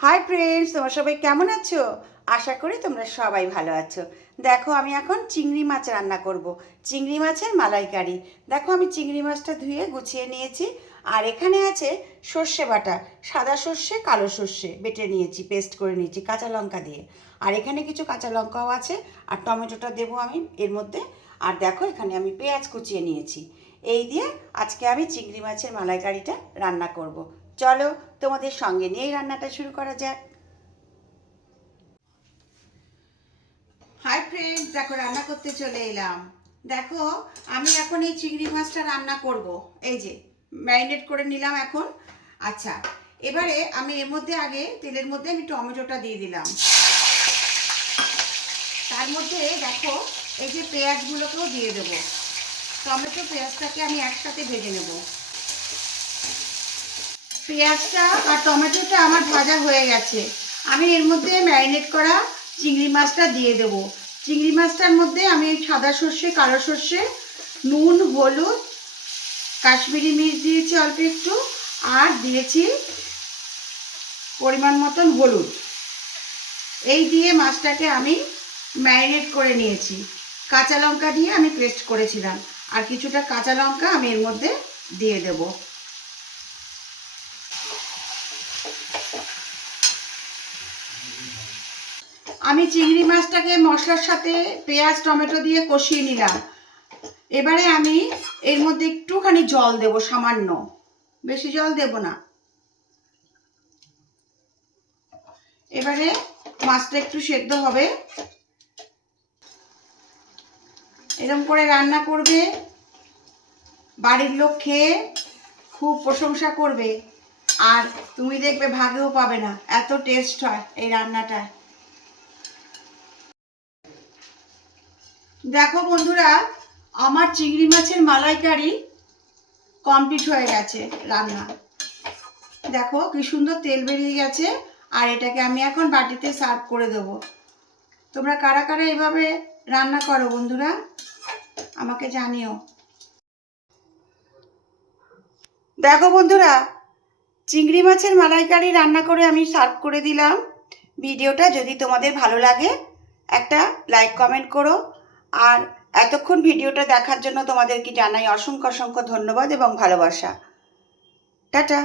Hi friends, তোমরা সবাই কেমন আছো? আশা করি তোমরা সবাই ভালো আছো। দেখো, আমি এখন চিংড়ি মাছ রান্না করব। চিংড়ি মাছের মালাইকারি। দেখো, আমি চিংড়ি মাছটা ধুয়ে গুছিয়ে নিয়েছি। আর এখানে আছে সর্ষে বাটা, সাদা সর্ষে কালো সর্ষে বেটে নিয়েছি, পেস্ট করে নিয়েছি কাঁচা লঙ্কা দিয়ে। আর এখানে কিছু কাঁচা লঙ্কাও আছে, আর টমেটোটা দেবো আমি এর মধ্যে। আর দেখো, এখানে আমি পেঁয়াজ কুচিয়ে নিয়েছি। এই দিয়ে আজকে আমি চিংড়ি মাছের মালাইকারিটা রান্না করব। চলো, তোমাদের সঙ্গে নিয়েই রান্নাটা শুরু করা যাক। হাই ফ্রেন্ডস, দেখো রান্না করতে চলে এলাম। দেখো, আমি এখন এই চিংড়ি মাছটা রান্না করব। এই যে ম্যারিনেট করে নিলাম এখন। আচ্ছা, এবারে আমি এর মধ্যে আগে তেলের মধ্যে আমি টমেটোটা দিয়ে দিলাম। তার মধ্যে দেখো, এই যে পেঁয়াজগুলোকেও দিয়ে দেবো। টমেটো পেঁয়াজটাকে আমি একসাথে ভেজে নেব। পেঁয়াজটা আর টমেটোটা আমার ভাজা হয়ে গেছে। আমি এর মধ্যে ম্যারিনেট করা চিংড়ি মাছটা দিয়ে দেব। চিংড়ি মাছটার মধ্যে আমি সাদা সর্ষে কালো সর্ষে, নুন হলুদ কাশ্মীরি মির্চ দিয়েছি অল্প একটু, আর দিয়েছি পরিমাণ মতন হলুদ। এই দিয়ে মাছটাকে আমি ম্যারিনেট করে নিয়েছি। কাঁচা লঙ্কা দিয়ে আমি পেস্ট করেছিলাম, আর কিছুটা কাঁচা লঙ্কা আমি এর মধ্যে দিয়ে দেবো। আমি চিংড়ি মাছটাকে মশলার সাথে পেঁয়াজ টমেটো দিয়ে কষিয়ে নিলাম। এবারে আমি এর মধ্যে একটুখানি জল দেব, সামান্য, বেশি জল দেব না। এবারে মাছটা একটু সেদ্ধ হবে। এরকম করে রান্না করবে, বাড়ির লোক খেয়ে খুব প্রশংসা করবে। আর তুমি দেখবে ভাগেও পাবে না, এত টেস্ট হয় এই রান্নাটা। দেখো বন্ধুরা, আমার চিংড়ি মাছের মালাইকারি কমপ্লিট হয়ে গেছে রান্না। দেখো কি সুন্দর তেল বেরিয়ে গেছে। আর এটাকে আমি এখন বাটিতে সার্ভ করে দেবো। তোমরা কারা কারা এভাবে রান্না করো বন্ধুরা, আমাকে জানিও। দেখো বন্ধুরা, চিংড়ি মাছের মালাইকারি রান্না করে আমি সার্ভ করে দিলাম। ভিডিওটা যদি তোমাদের ভালো লাগে একটা লাইক কমেন্ট করো। আর এতক্ষণ ভিডিওটা দেখার জন্য তোমাদেরকে জানাই অসংখ্য অসংখ্য ধন্যবাদ এবং ভালোবাসা। টাটা।